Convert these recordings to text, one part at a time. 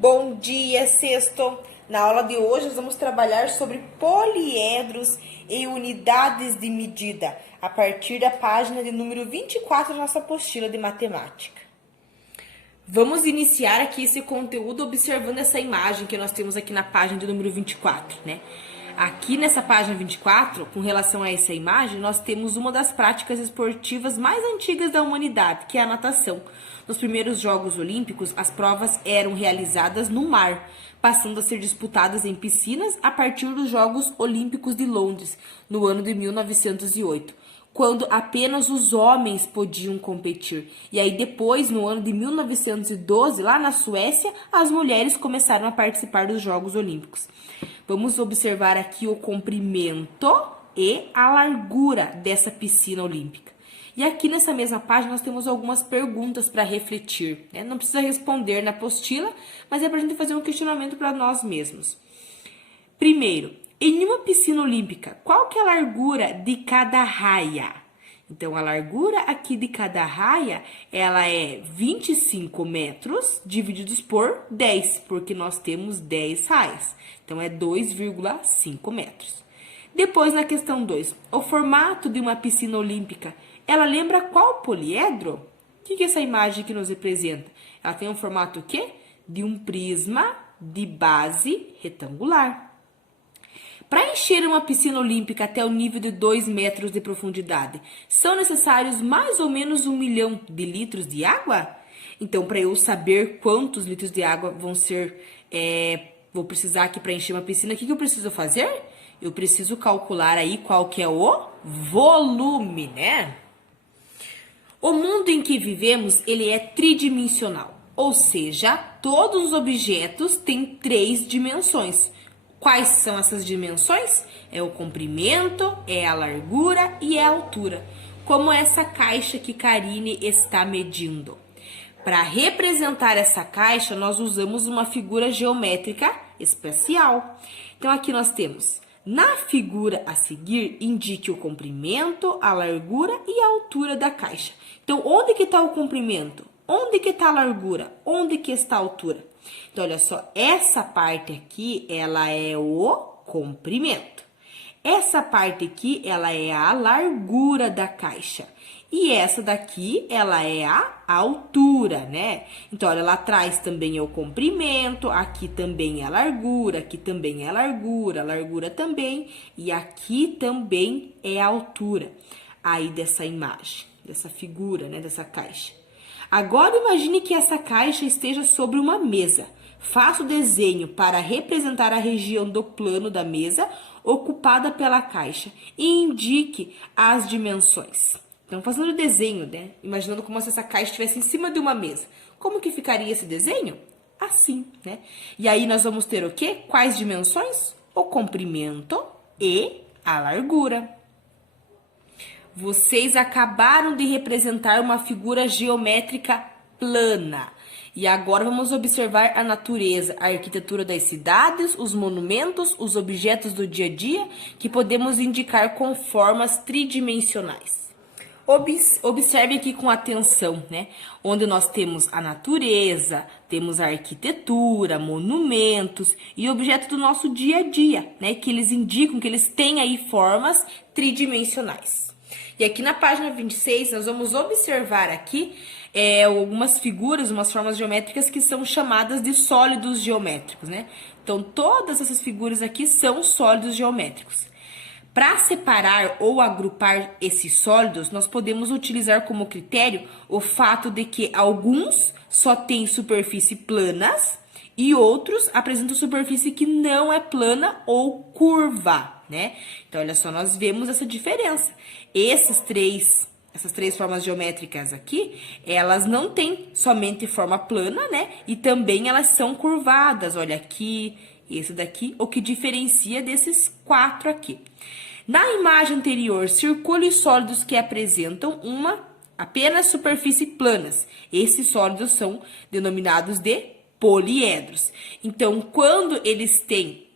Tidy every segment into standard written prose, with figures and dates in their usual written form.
Bom dia, sexto! Na aula de hoje nós vamos trabalhar sobre poliedros e unidades de medida, a partir da página de número 24 da nossa apostila de matemática. Vamos iniciar aqui esse conteúdo observando essa imagem que nós temos aqui na página de número 24, né? Aqui nessa página 24, com relação a essa imagem, nós temos uma das práticas esportivas mais antigas da humanidade, que é a natação. Nos primeiros Jogos Olímpicos, as provas eram realizadas no mar, passando a ser disputadas em piscinas a partir dos Jogos Olímpicos de Londres, no ano de 1908. Quando apenas os homens podiam competir. E aí depois, no ano de 1912, lá na Suécia, as mulheres começaram a participar dos Jogos Olímpicos. Vamos observar aqui o comprimento e a largura dessa piscina olímpica. E aqui nessa mesma página nós temos algumas perguntas para refletir, né? Não precisa responder na apostila, mas é para a gente fazer um questionamento para nós mesmos. Primeiro, em uma piscina olímpica, qual que é a largura de cada raia? Então, a largura aqui de cada raia, ela é 25 metros divididos por 10, porque nós temos 10 raias. Então, é 2,5 metros. Depois, na questão 2, o formato de uma piscina olímpica, ela lembra qual poliedro? O que é essa imagem que nos representa? Ela tem um formato o quê? De um prisma de base retangular. Para encher uma piscina olímpica até o nível de 2 metros de profundidade, são necessários mais ou menos 1 milhão de litros de água? Então, para eu saber quantos litros de água vou precisar aqui para encher uma piscina, o que eu preciso fazer? Eu preciso calcular aí qual que é o volume, né? O mundo em que vivemos, ele é tridimensional, ou seja, todos os objetos têm 3 dimensões. Quais são essas dimensões? É o comprimento, é a largura e é a altura. Como essa caixa que Karine está medindo. Para representar essa caixa, nós usamos uma figura geométrica espacial. Então, aqui nós temos, na figura a seguir, indique o comprimento, a largura e a altura da caixa. Então, onde que está o comprimento? Onde que está a largura? Onde que está a altura? Então, olha só, essa parte aqui, ela é o comprimento. Essa parte aqui, ela é a largura da caixa. E essa daqui, ela é a altura, né? Então, olha, lá atrás também é o comprimento, aqui também é a largura, aqui também é a largura também, e aqui também é a altura aí dessa imagem, dessa figura, né, dessa caixa. Agora, imagine que essa caixa esteja sobre uma mesa. Faça o desenho para representar a região do plano da mesa ocupada pela caixa e indique as dimensões. Então, fazendo o desenho, né? Imaginando como se essa caixa estivesse em cima de uma mesa. Como que ficaria esse desenho? Assim, né? E aí, nós vamos ter o quê? Quais dimensões? O comprimento e a largura. Vocês acabaram de representar uma figura geométrica plana. E agora vamos observar a natureza, a arquitetura das cidades, os monumentos, os objetos do dia a dia, que podemos indicar com formas tridimensionais. Observe aqui com atenção, né? Onde nós temos a natureza, temos a arquitetura, monumentos e objetos do nosso dia a dia, né? Que eles indicam que eles têm aí formas tridimensionais. E aqui na página 26, nós vamos observar aqui algumas figuras, umas formas geométricas que são chamadas de sólidos geométricos, né? Então, todas essas figuras aqui são sólidos geométricos. Para separar ou agrupar esses sólidos, nós podemos utilizar como critério o fato de que alguns só têm superfície planas e outros apresentam superfície que não é plana ou curva, né? Então, olha só, nós vemos essa diferença. Essas três formas geométricas aqui, elas não têm somente forma plana, né? E também elas são curvadas, olha aqui, esse daqui, o que diferencia desses 4 aqui. Na imagem anterior, circule os sólidos que apresentam apenas superfície planas. Esses sólidos são denominados de poliedros. Então, quando eles têm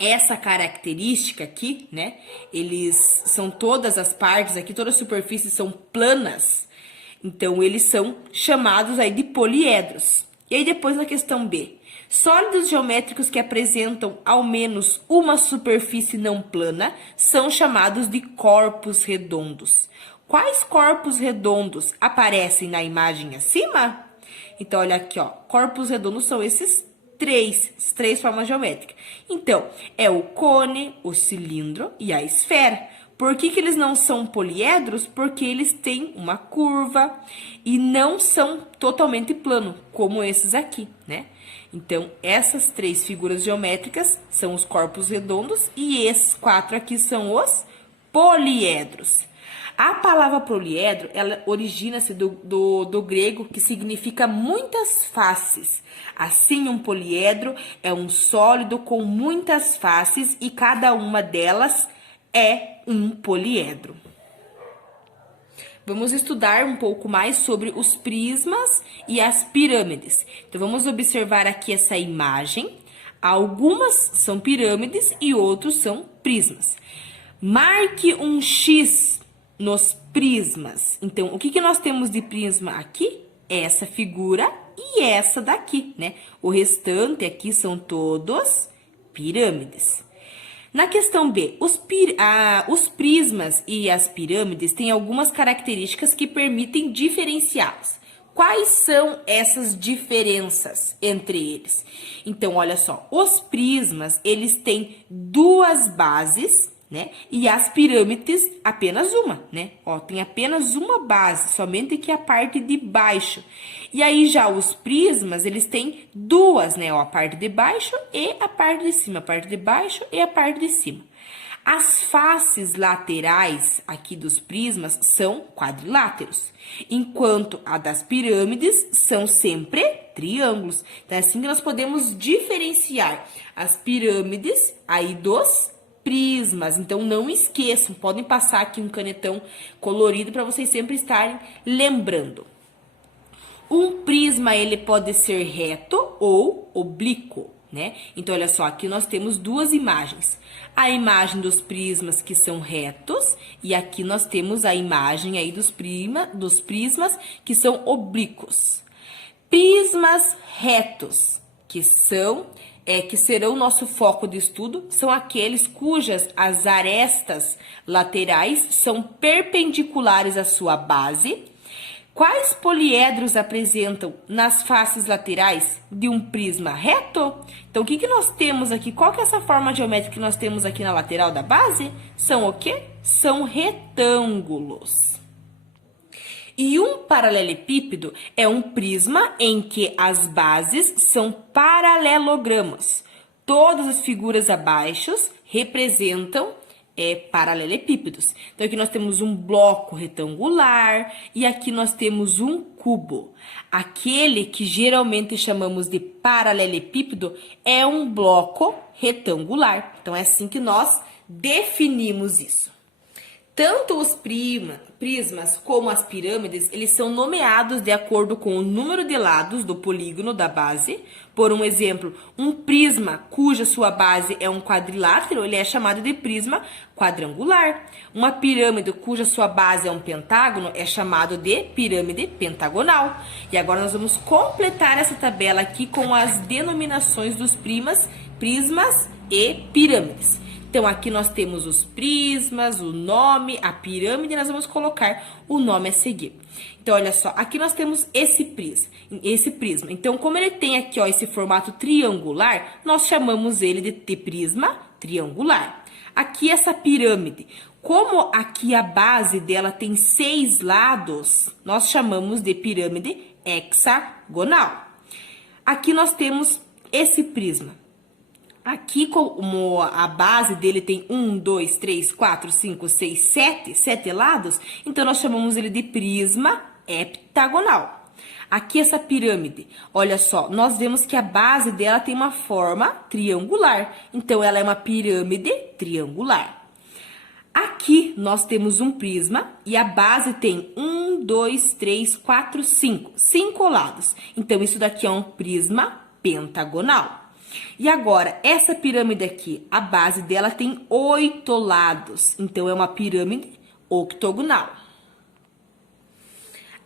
essa característica aqui, né? Eles são todas as partes aqui, todas as superfícies são planas. Então, eles são chamados aí de poliedros. E aí depois na questão B. Sólidos geométricos que apresentam ao menos uma superfície não plana são chamados de corpos redondos. Quais corpos redondos aparecem na imagem acima? Então, olha aqui, ó. Corpos redondos são esses três formas geométricas. Então, é o cone, o cilindro e a esfera. Por que eles não são poliedros? Porque eles têm uma curva e não são totalmente plano, como esses aqui, né? Então, essas três figuras geométricas são os corpos redondos e esses quatro aqui são os poliedros. A palavra poliedro, ela origina-se do grego, que significa muitas faces. Assim, um poliedro é um sólido com muitas faces e cada uma delas é um poliedro. Vamos estudar um pouco mais sobre os prismas e as pirâmides. Então, vamos observar aqui essa imagem. Algumas são pirâmides e outros são prismas. Marque um X nos prismas. Então, o que nós temos de prisma aqui? Essa figura e essa daqui, né? O restante aqui são todos pirâmides. Na questão B, os prismas e as pirâmides têm algumas características que permitem diferenciá-los. Quais são essas diferenças entre eles? Então, olha só, os prismas, eles têm duas bases, né? E as pirâmides, apenas uma, né? Ó, tem apenas uma base, somente que a parte de baixo. E aí, já os prismas, eles têm duas, né? Ó, a parte de baixo e a parte de cima. A parte de baixo e a parte de cima. As faces laterais aqui dos prismas são quadriláteros, enquanto a das pirâmides são sempre triângulos. Então, é assim que nós podemos diferenciar as pirâmides aí dos prismas. Então, não esqueçam, podem passar aqui um canetão colorido para vocês sempre estarem lembrando. Um prisma, ele pode ser reto ou oblíquo, né? Então, olha só, aqui nós temos duas imagens. A imagem dos prismas que são retos e aqui nós temos a imagem aí dos prismas que são oblíquos. Prismas retos, que serão nosso foco de estudo, são aqueles cujas as arestas laterais são perpendiculares à sua base. Quais poliedros apresentam nas faces laterais de um prisma reto? Então, o que nós temos aqui? Qual que é essa forma geométrica que nós temos aqui na lateral da base? São o quê? São retângulos. E um paralelepípedo é um prisma em que as bases são paralelogramas. Todas as figuras abaixo representam paralelepípedos. Então, aqui nós temos um bloco retangular e aqui nós temos um cubo. Aquele que geralmente chamamos de paralelepípedo é um bloco retangular. Então, é assim que nós definimos isso. Tanto os prismas como as pirâmides, eles são nomeados de acordo com o número de lados do polígono da base. Por um exemplo, um prisma cuja sua base é um quadrilátero, ele é chamado de prisma quadrangular. Uma pirâmide cuja sua base é um pentágono é chamado de pirâmide pentagonal. E agora nós vamos completar essa tabela aqui com as denominações dos prismas e pirâmides. Então, aqui nós temos os prismas, o nome, a pirâmide, e nós vamos colocar o nome a seguir. Então, olha só, aqui nós temos esse prisma. Então, como ele tem aqui, ó, esse formato triangular, nós chamamos ele de prisma triangular. Aqui essa pirâmide, como aqui a base dela tem 6 lados, nós chamamos de pirâmide hexagonal. Aqui nós temos esse prisma. Aqui, como a base dele tem 1, 2, 3, 4, 5, 6, 7 lados, então nós chamamos ele de prisma heptagonal. Aqui essa pirâmide, olha só, nós vemos que a base dela tem uma forma triangular, então ela é uma pirâmide triangular. Aqui nós temos um prisma e a base tem 1, 2, 3, 4, 5 lados, então isso daqui é um prisma pentagonal. E agora, essa pirâmide aqui, a base dela tem 8 lados, então é uma pirâmide octogonal.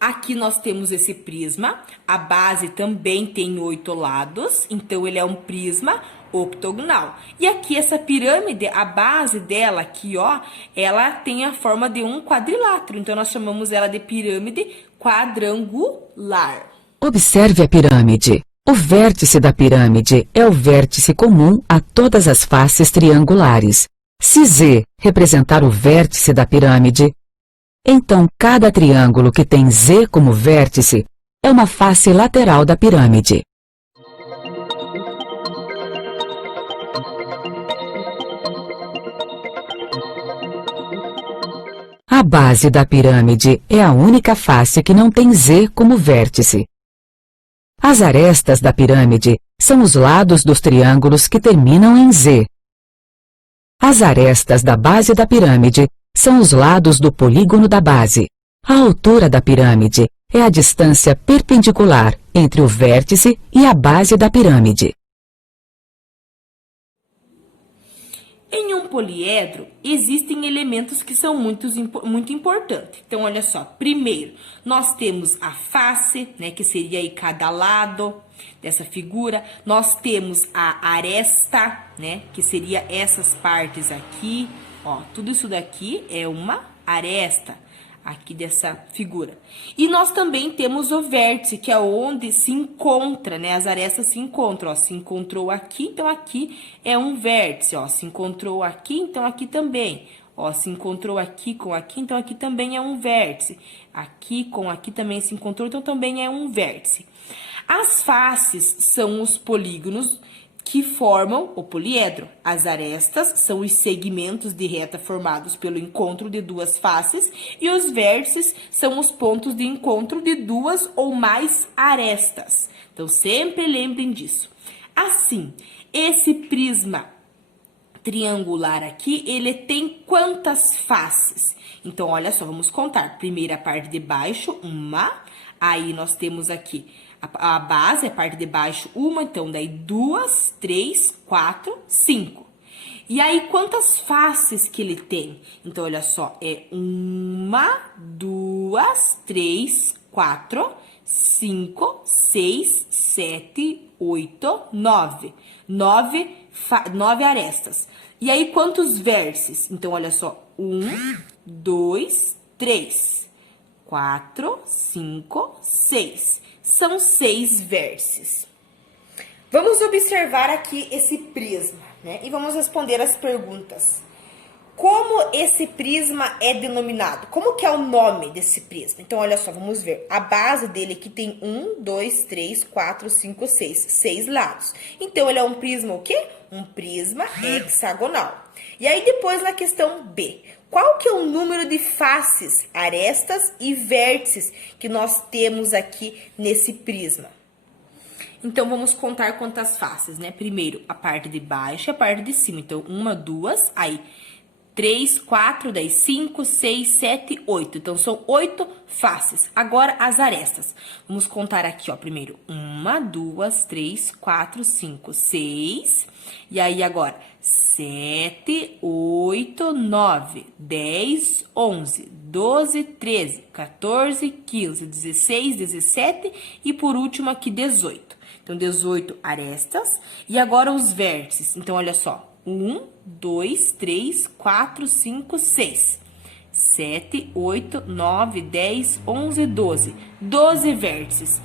aqui nós temos esse prisma, a base também tem 8 lados, então ele é um prisma octogonal. E aqui essa pirâmide, a base dela aqui, ó, ela tem a forma de um quadrilátero, então nós chamamos ela de pirâmide quadrangular. Observe a pirâmide. O vértice da pirâmide é o vértice comum a todas as faces triangulares. Se Z representar o vértice da pirâmide, então cada triângulo que tem Z como vértice é uma face lateral da pirâmide. A base da pirâmide é a única face que não tem Z como vértice. As arestas da pirâmide são os lados dos triângulos que terminam em Z. As arestas da base da pirâmide são os lados do polígono da base. A altura da pirâmide é a distância perpendicular entre o vértice e a base da pirâmide. Em um poliedro, existem elementos que são muito importantes. Então, olha só. Primeiro, nós temos a face, né, que seria aí cada lado dessa figura. Nós temos a aresta, né, que seria essas partes aqui. Ó, tudo isso daqui é uma aresta aqui dessa figura. E nós também temos o vértice, que é onde se encontra, né? As arestas se encontram, ó. Se encontrou aqui, então aqui é um vértice, ó. Se encontrou aqui, então aqui também. Ó, se encontrou aqui com aqui, então aqui também é um vértice. Aqui com aqui também se encontrou, então também é um vértice. As faces são os polígonos que formam o poliedro. As arestas são os segmentos de reta formados pelo encontro de duas faces e os vértices são os pontos de encontro de duas ou mais arestas. Então, sempre lembrem disso. Assim, esse prisma triangular aqui, ele tem quantas faces? Então, olha só, vamos contar. Primeiro, a parte de baixo, uma. Aí, nós temos aqui a base, a parte de baixo, uma. Então, daí, 2, 3, 4, 5. E aí, quantas faces que ele tem? Então, olha só, é 1, 2, 3, 4, 5, 6, 7, 8, 9. 9 arestas. E aí, quantos vértices? Então, olha só, 1, 2, 3, 4, 5, 6. São 6 vértices. Vamos observar aqui esse prisma, né? E vamos responder as perguntas. Como esse prisma é denominado? Como que é o nome desse prisma? Então, olha só, vamos ver. A base dele aqui tem 1, 2, 3, 4, 5, 6. 6 lados. Então, ele é um prisma o quê? Um prisma hexagonal. E aí, depois, na questão B. Qual que é o número de faces, arestas e vértices que nós temos aqui nesse prisma? Então, vamos contar quantas faces, né? Primeiro, a parte de baixo e a parte de cima. Então, 1, 2, aí 3, 4, daí 5, 6, 7, 8. Então, são 8 faces. Agora, as arestas. Vamos contar aqui, ó. Primeiro, 1, 2, 3, 4, 5, 6. E aí, agora, 7, 8, 9, 10, 11, 12, 13, 14, 15, 16, 17 e, por último, aqui, 18. Então, 18 arestas. E agora, os vértices. Então, olha só. 1, 2, 3, 4, 5, 6, 7, 8, 9, 10, 11, 12. 12 vértices.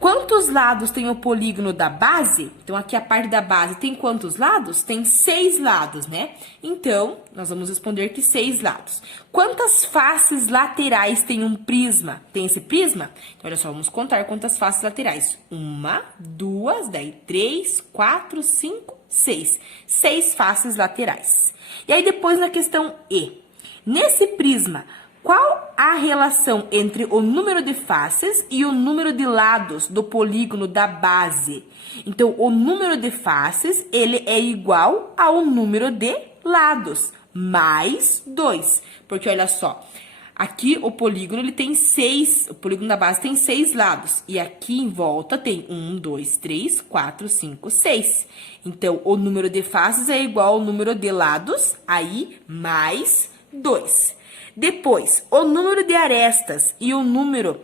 Quantos lados tem o polígono da base? Então, aqui a parte da base tem quantos lados? Tem 6 lados, né? Então, nós vamos responder que 6 lados. Quantas faces laterais tem um prisma? Tem esse prisma? Então, olha só, vamos contar quantas faces laterais. 1, 2, daí 3, 4, 5, 6. 6 faces laterais. E aí, depois, na questão E. Nesse prisma, qual a relação entre o número de faces e o número de lados do polígono da base? Então, o número de faces, ele é igual ao número de lados, mais 2. Porque, olha só, aqui o polígono, ele tem 6, o polígono da base tem 6 lados. E aqui em volta tem 1, 2, 3, 4, 5, 6. Então, o número de faces é igual ao número de lados, aí, mais 2. Depois, o número de arestas e o número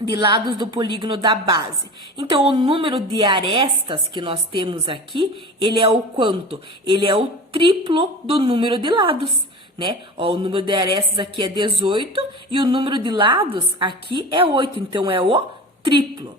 de lados do polígono da base. Então, o número de arestas que nós temos aqui, ele é o quanto? Ele é o triplo do número de lados, né? Ó, o número de arestas aqui é 18 e o número de lados aqui é 8, então é o triplo.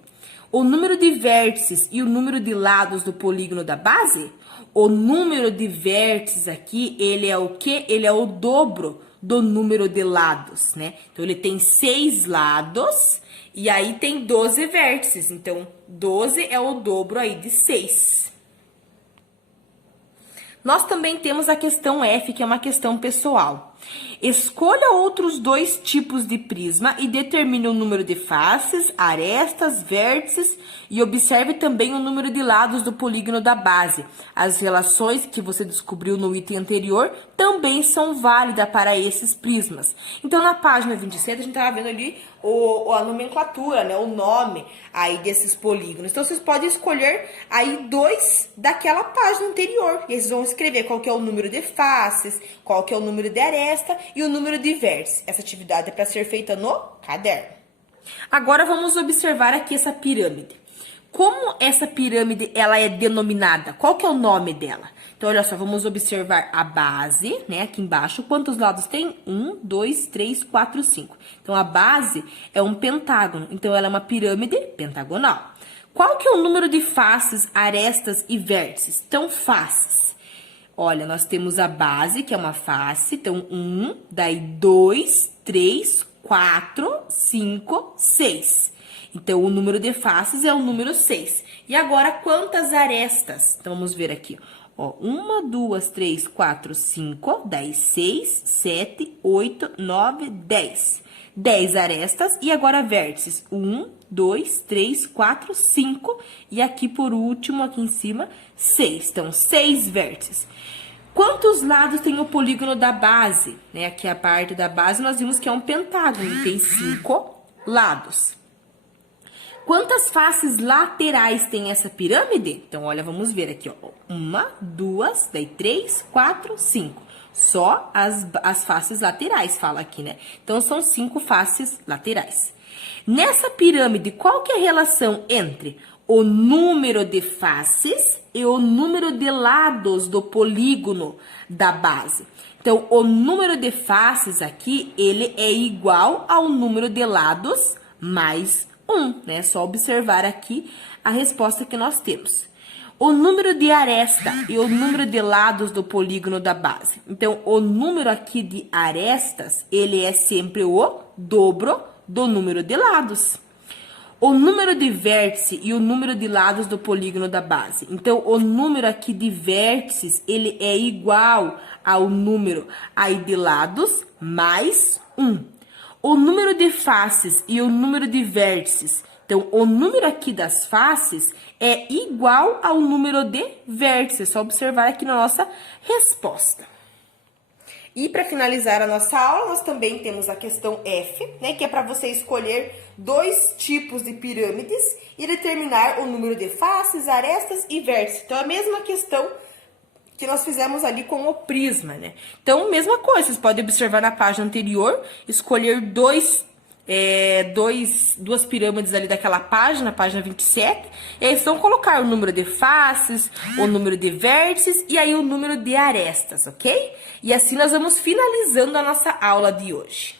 O número de vértices e o número de lados do polígono da base, o número de vértices aqui, ele é o quê? Ele é o dobro do número de lados, né? Então, ele tem 6 lados e aí tem 12 vértices. Então, 12 é o dobro aí de 6. Nós também temos a questão F, que é uma questão pessoal. Escolha outros 2 tipos de prisma e determine o número de faces, arestas, vértices e observe também o número de lados do polígono da base. As relações que você descobriu no item anterior também são válidas para esses prismas. Então, na página 27, a gente estava vendo ali a nomenclatura, né, o nome aí desses polígonos. Então, vocês podem escolher aí 2 daquela página anterior. E eles vão escrever qual que é o número de faces, qual que é o número de aresta e o número de vértices. Essa atividade é para ser feita no caderno. Agora, vamos observar aqui essa pirâmide. Como essa pirâmide ela é denominada? Qual que é o nome dela? Então, olha só, vamos observar a base, né? Aqui embaixo, quantos lados tem? 1, 2, 3, 4, 5. Então, a base é um pentágono. Então, ela é uma pirâmide pentagonal. Qual que é o número de faces, arestas e vértices? Então, faces. Olha, nós temos a base, que é uma face. Então, 1, daí 2, 3, 4, 5, 6. Então, o número de faces é o número 6. E agora, quantas arestas? Então, vamos ver aqui. Ó, 1, 2, 3, 4, 5, 10, 6, 7, 8, 9, 10. 10 arestas e agora vértices. 1, 2, 3, 4, 5. E aqui, por último, aqui em cima, 6. Então, 6 vértices. Quantos lados tem o polígono da base? Né? Aqui a parte da base nós vimos que é um pentágono, ele tem 5 lados. Quantas faces laterais tem essa pirâmide? Então, olha, vamos ver aqui, ó. 1, 2, daí 3, 4, 5. Só as faces laterais, fala aqui, né? Então, são 5 faces laterais. Nessa pirâmide, qual que é a relação entre o número de faces e o número de lados do polígono da base? Então, o número de faces aqui, ele é igual ao número de lados mais 1, né? É só observar aqui a resposta que nós temos. O número de aresta e o número de lados do polígono da base. Então, o número aqui de arestas, ele é sempre o dobro do número de lados. O número de vértice e o número de lados do polígono da base. Então, o número aqui de vértices, ele é igual ao número aí de lados mais 1. O número de faces e o número de vértices. Então, o número aqui das faces é igual ao número de vértices. É só observar aqui na nossa resposta. E para finalizar a nossa aula, nós também temos a questão F, né? Que é para você escolher 2 tipos de pirâmides e determinar o número de faces, arestas e vértices. Então, a mesma questão que nós fizemos ali com o prisma, né? Então, mesma coisa, vocês podem observar na página anterior, escolher duas pirâmides ali daquela página, página 27, e aí vocês vão colocar o número de faces, o número de vértices e aí o número de arestas, ok? E assim nós vamos finalizando a nossa aula de hoje.